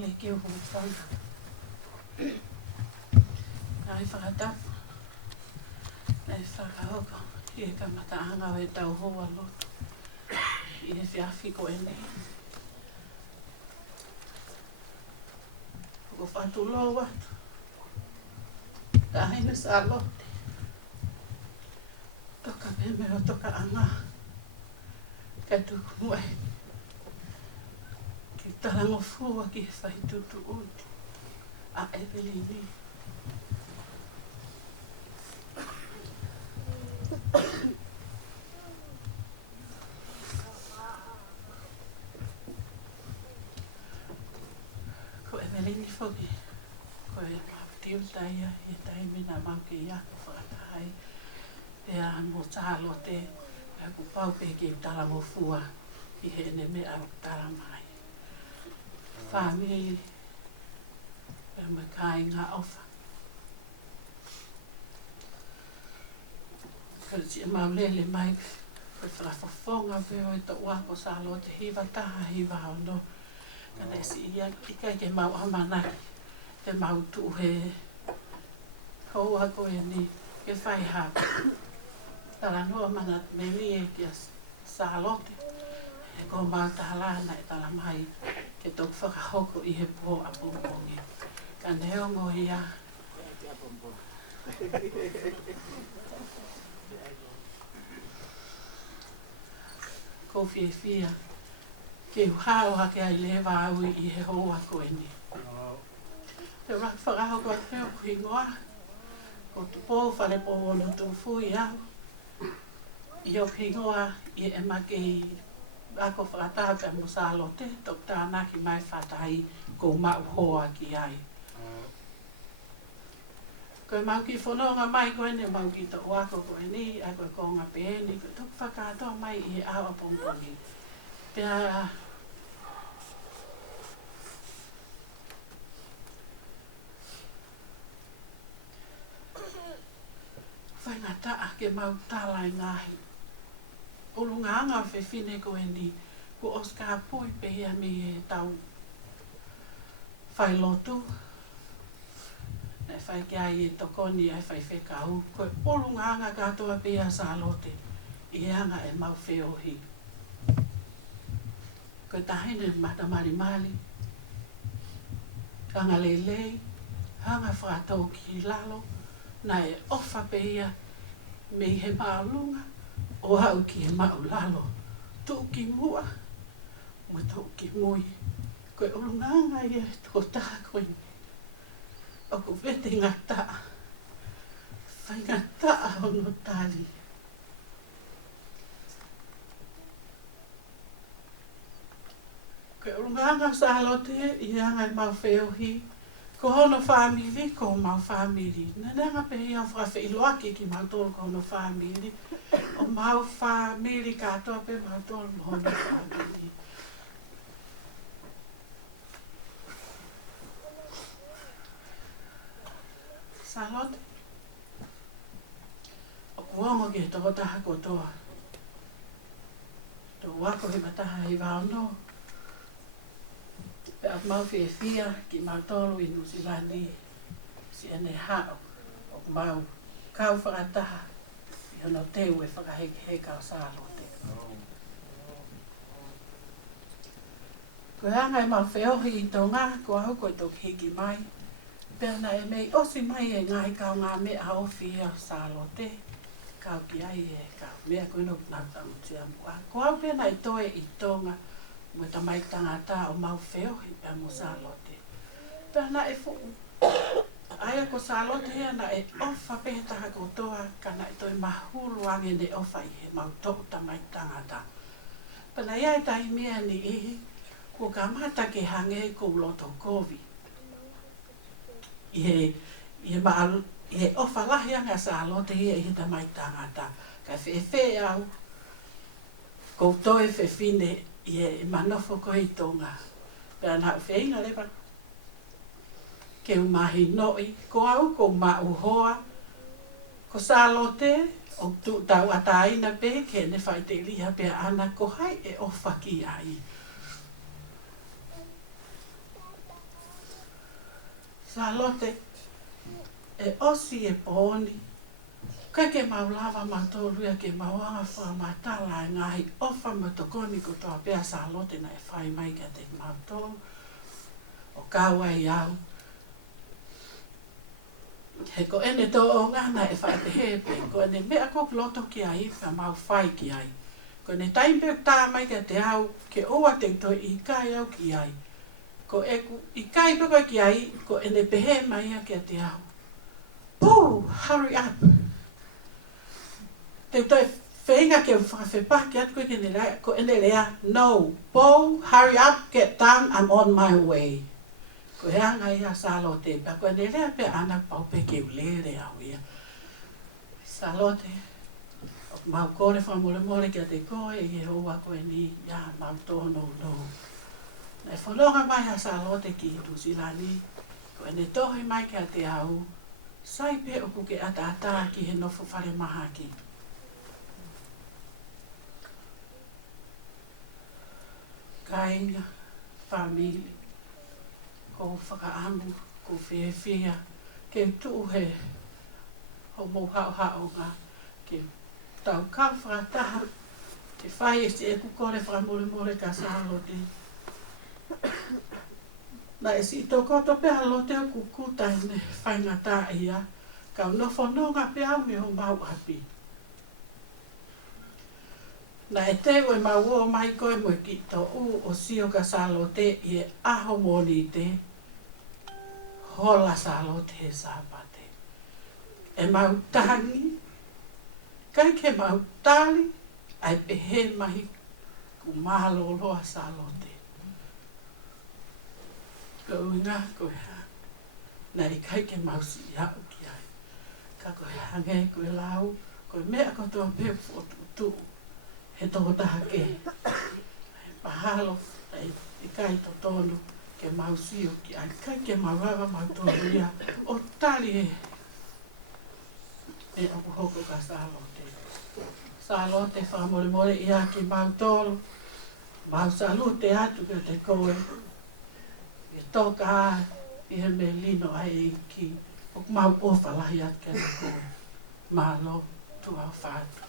le ke ho tsana. Ai whakata. Ai whakahoko. I e kamata anga o e tau hoa loto. I e whiawhi ko e nei. Ko whatu lo watu. Ka haina sa lote. Toka peme o toka anga. Ka tuku mue. Ki tarango fua ki e whai tutu uti. A Evelini. Ko Evelini whoki. Ko e mawtiu taia. E tai mina mauke ia ko whakatahai. E a mo tālo te. E ku pau pe ki tarango fua. I he ne me au taramai. Whamiri. E me kai ngā ofa. Kau si e maulele mai. Koe whakawhawhonga veo e to wako sa lo te hiwa taha hiwa ono. Kana si ia ika ke mau amanaki. Te mau tu he. Koua koe ni. Ke whai hapa. Tala noa mana me ni e kia sa lote. E ko mau tahalana e tala mai. Ke tōku whakahoko i he pō a pōpongi. Ka neongo ia. Ko whiawhia. Ke uhao hake ai lewa au i he hoa koe ni. Te raki whakahoko a teo kui ngoa. Ko tu pō whare pō ono tō fui au. I o ki ngoa i e make i ako whakataha pe mo sa lote. Tok tānaki mai whatahi ko mau hoa ki ai. Koe mau ki whanonga mai koe ne mau ki to wako koe ni, a koe konga pēni, koe tuk whakatoa mai i he awa pongpongi. Pea whaingataa ke mau tālai ngahi. Olunganga whewhine koe ni, ko Oscar Pui pehia mi e tau whailotu. E whai kia i e tokoni e whai whekau. Koe olunganga katoa pia sa lote. I anga e mau whiohi. Koe tahine mata mari mali. Anga lelei. Hanga whakatau ki lalo. Na e ofa pia. Me i he maalunga. O hau ki he mau lalo. Tuk ki mua. Mo tuk ki mui. Koe olunganga i e tō taha koe ni. O ko vete ngata. Whai ngata ono tali. Koe urunganga sa lote i anga i mau wheohi. Ko hono whamiri, ko mau whamiri. Nananga pe ia whawhi iloaki ki mau tolo ko hono whamiri. O mau whamiri katoa pe mau tolo mo hono whamiri. Salot. O kuongo ki toko taha kotoa. Tō wako he mataha i wāno. Pe ap mau whiawhia ki mau tolu i Nusirani. Si ane hao. O mau kau whakataha. I ono teu e whakaheke he kau sālote. Koe anga e mau whiohi i tō ngā. Ko au koe tō hiki mai. Pena e mei osi mai e ngai kau ngā mea ofi e sa lote. Kau ki ai e kau mea koe no nata utia mua. Ko au pena i toe i tonga. Mo ta mai tangata o mau whiohi pe mo sa lote. Pena e fu. Aia ko sa lote hea na e ofa petaha kotoa. Kana e toi mahuru ange ne ofa i he mau tō ta mai tangata. Pena ia e tahi mea ni ihi. Ko ka mata ke hange ko loto kovi. I he ofa lahi anga sa lote hia i hita mai tangata. Ka whewhe au. Ko toi whewhine i he manofo ko i tonga. Pea nā wheinga lepa. Ke umahi noi. Ko au ko mau hoa. Ko sa lote. O tu tau ataina pe ke ne whai te liha pea ana ko hai e ofa ki ai. Salote e osi e poni. Kai ke maulava matoluia ke mawanga wha matala e ngahi ofa matokoni ko toa pea Salote na e whai mai ka te matolu. O kawa i au. He ko ene tō o ngana e whai te hepe. Ko ene mea kok loto ki ai, ka mau whai ki ai. Ko ene taimpe tā mai ka te au, ke oa te toi i kai au ki ai. Ko eku i kai pako ki ai, ko ene pehe mai a ki te au. Poo, hurry up. Te toi whenga ke whakawhepa ki atu koe ke ne rea, ko ene rea, no, Poo, hurry up, get done, I'm on my way. Ko hea ngai a Salote, pa ko ene rea pe ana paupe ke ulere au ia. Salote, mau kore whamole more ki a te koe, e hoa koe ni, ia, mau tono no. E whanonga mai a Salote ki i Tusilani, ko ene tohi mai ki a te au, sai pe o kuke ata ki he nofo whare maha ki. Kainga, famili, ko whakaamu, ko whiawhia, ke tuhe, ho mo hao ngā, ke tau kau whakataha, ke whai e se e kukore whakamore ka Salote. Na e si toko to pe halo te kukuta ne whainga tā ia, ka no whanonga pe au me ho mau api. Na e te oi mau o mai koe mo ki to u o sio ka Salote i e aho moni te, hola Salote he sāpate. E mau tangi, kai ke mau tali, ai pehe mahi ku mahalo loa Salote. Ko unga koe ha, na i kai ke mausi i hau ki ai. Ka koe hange koe lau, koe mea kotoa peo tu, he toko taha ke. He pahalo, i kai to tonu ke mausi o ki ai. Kai ke maurawa mautonu ia, o tali e. E oku hoko ka Salote. Salote whamore i a ki mautolu, mau salute atu ke te koe. Toka i he me lino ai e ki o mau ofa lahi at ke te koe. Malo tu au whātu.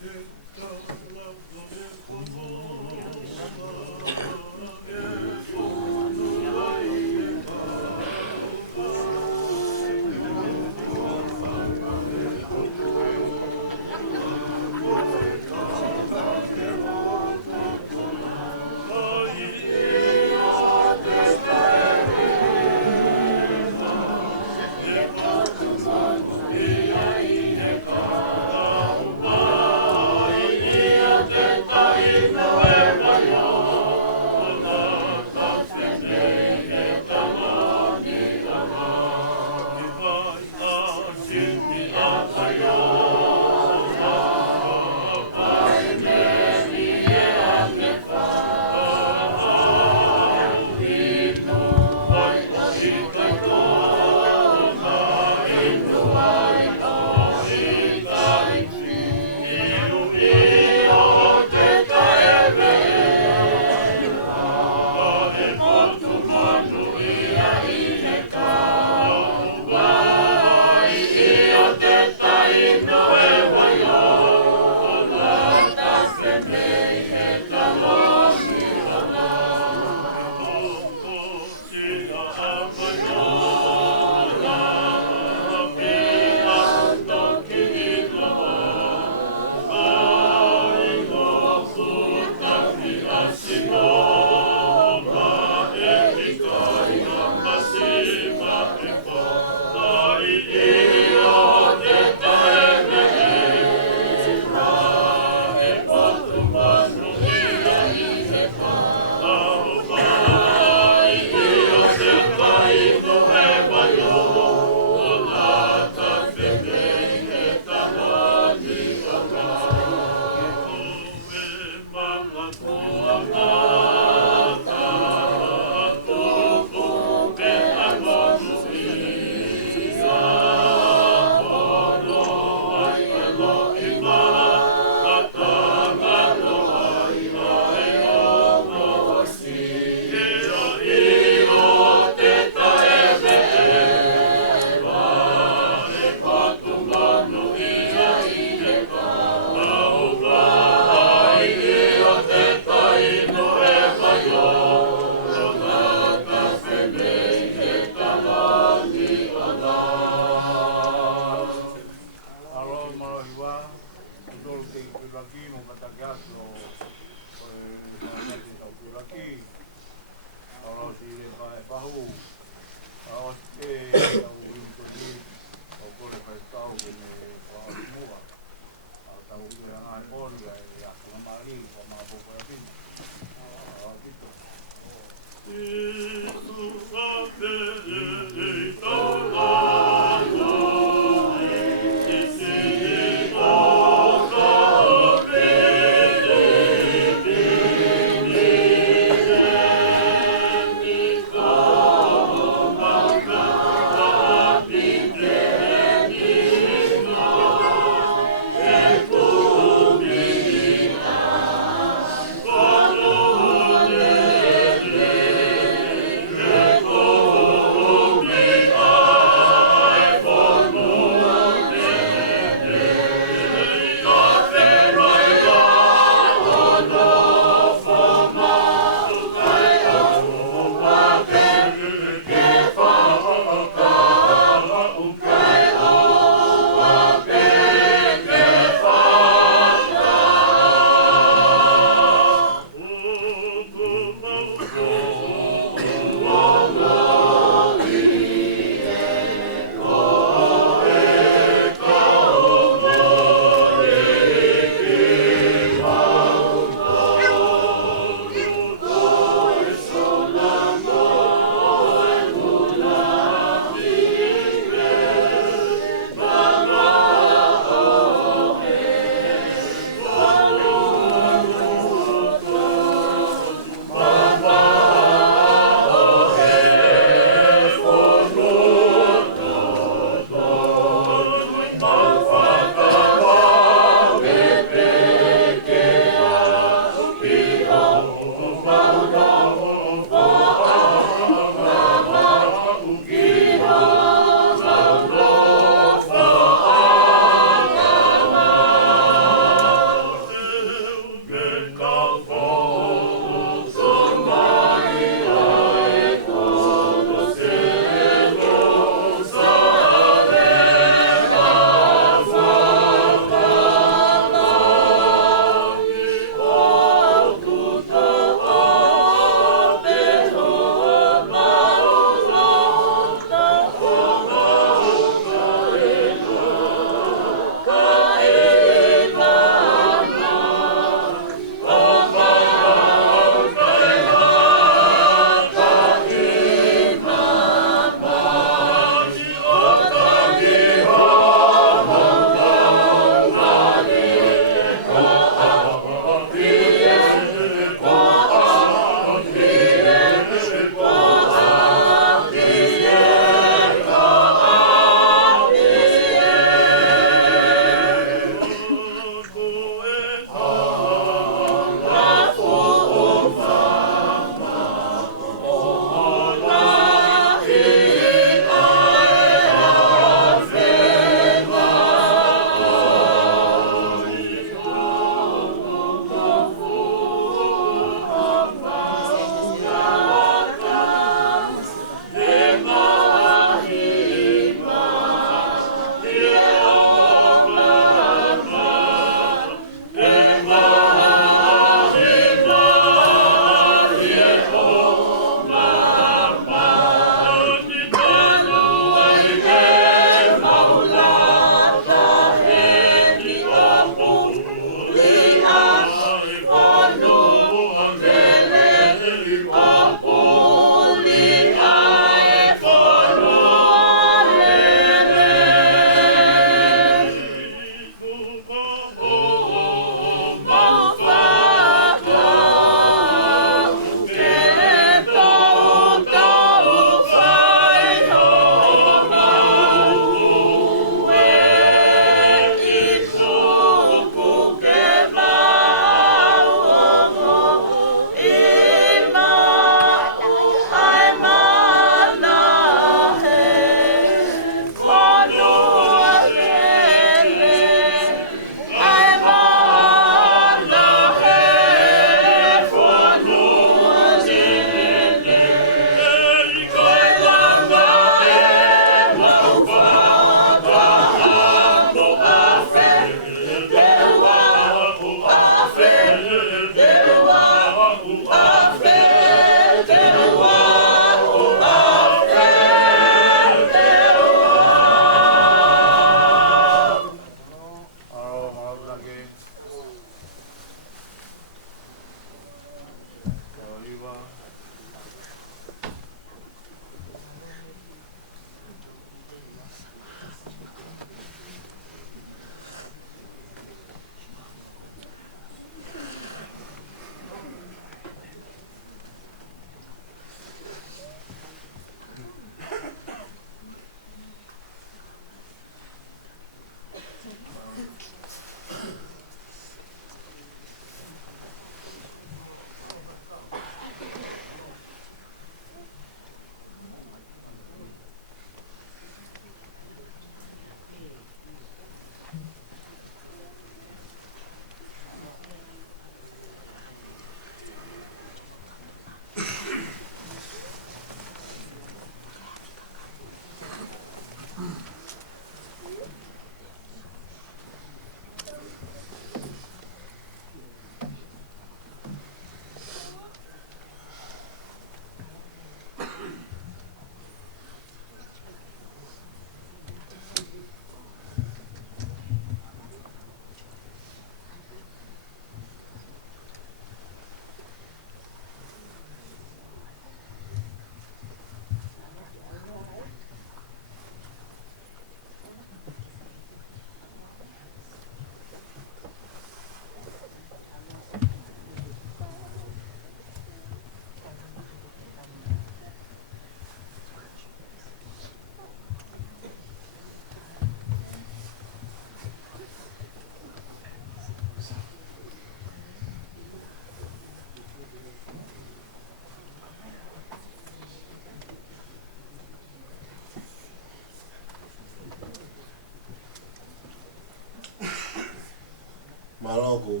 ko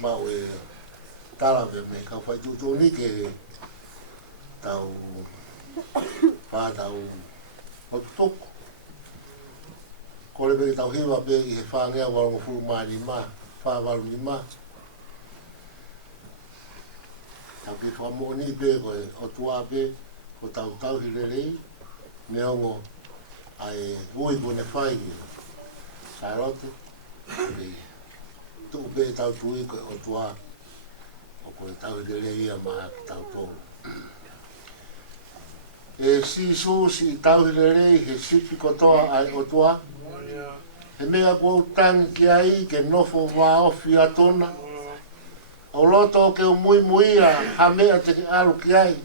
mau e tala me ka fai tu ni ke tau pa tau o toko ko le be tau hiwa be i he whangea wala fu mai ni ma fa walu ni ma tau ki whamo ni be ko o tua be ko tau tau hi le rei me ongo ai ui ko ne whai Sarote tu be tau tui ko o tua o ko tau hi le ia ma tau tolu e si su si tau hi le rei he sipi kotoa ai o tua he mea kua utangi ki ai ke nofo wā ofi atona o loto ke o mui muia ha mea te ki alu ki ai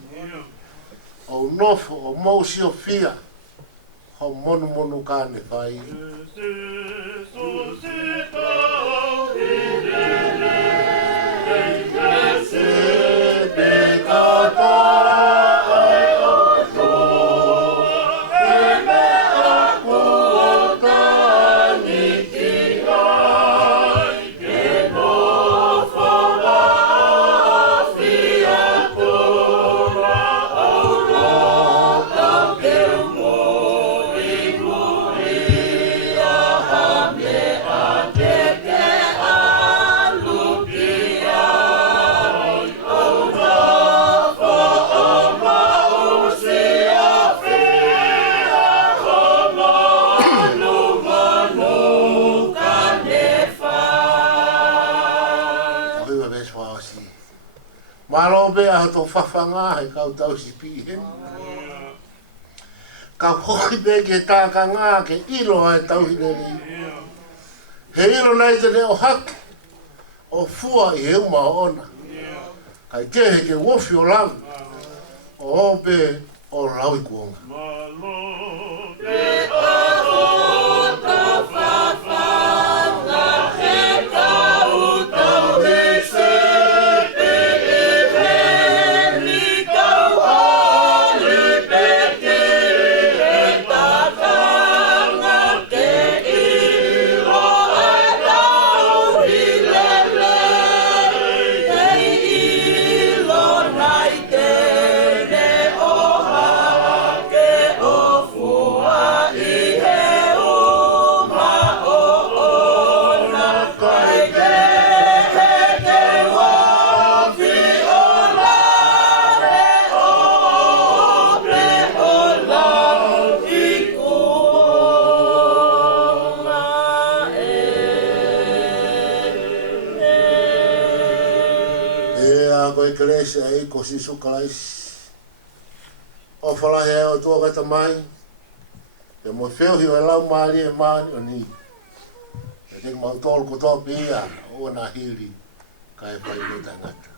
o nofo o mousi o fia ho monu monu kane whai Malo be a to fafanga e kau tau si pi he. Ka hoi be ke tā ka ngā ke ilo ai tau hineri. He ilo nei te ne o hake o fua i he uma ona. Kai ke he ke wofi o lau. O ope o lau i kuonga. Eklesi ai ko si sukalais o fala he o tua kata mai e mo feo hi o lau maali e maani o ni e te mau tolu ko toa pia o na hiri ka e pai me tangata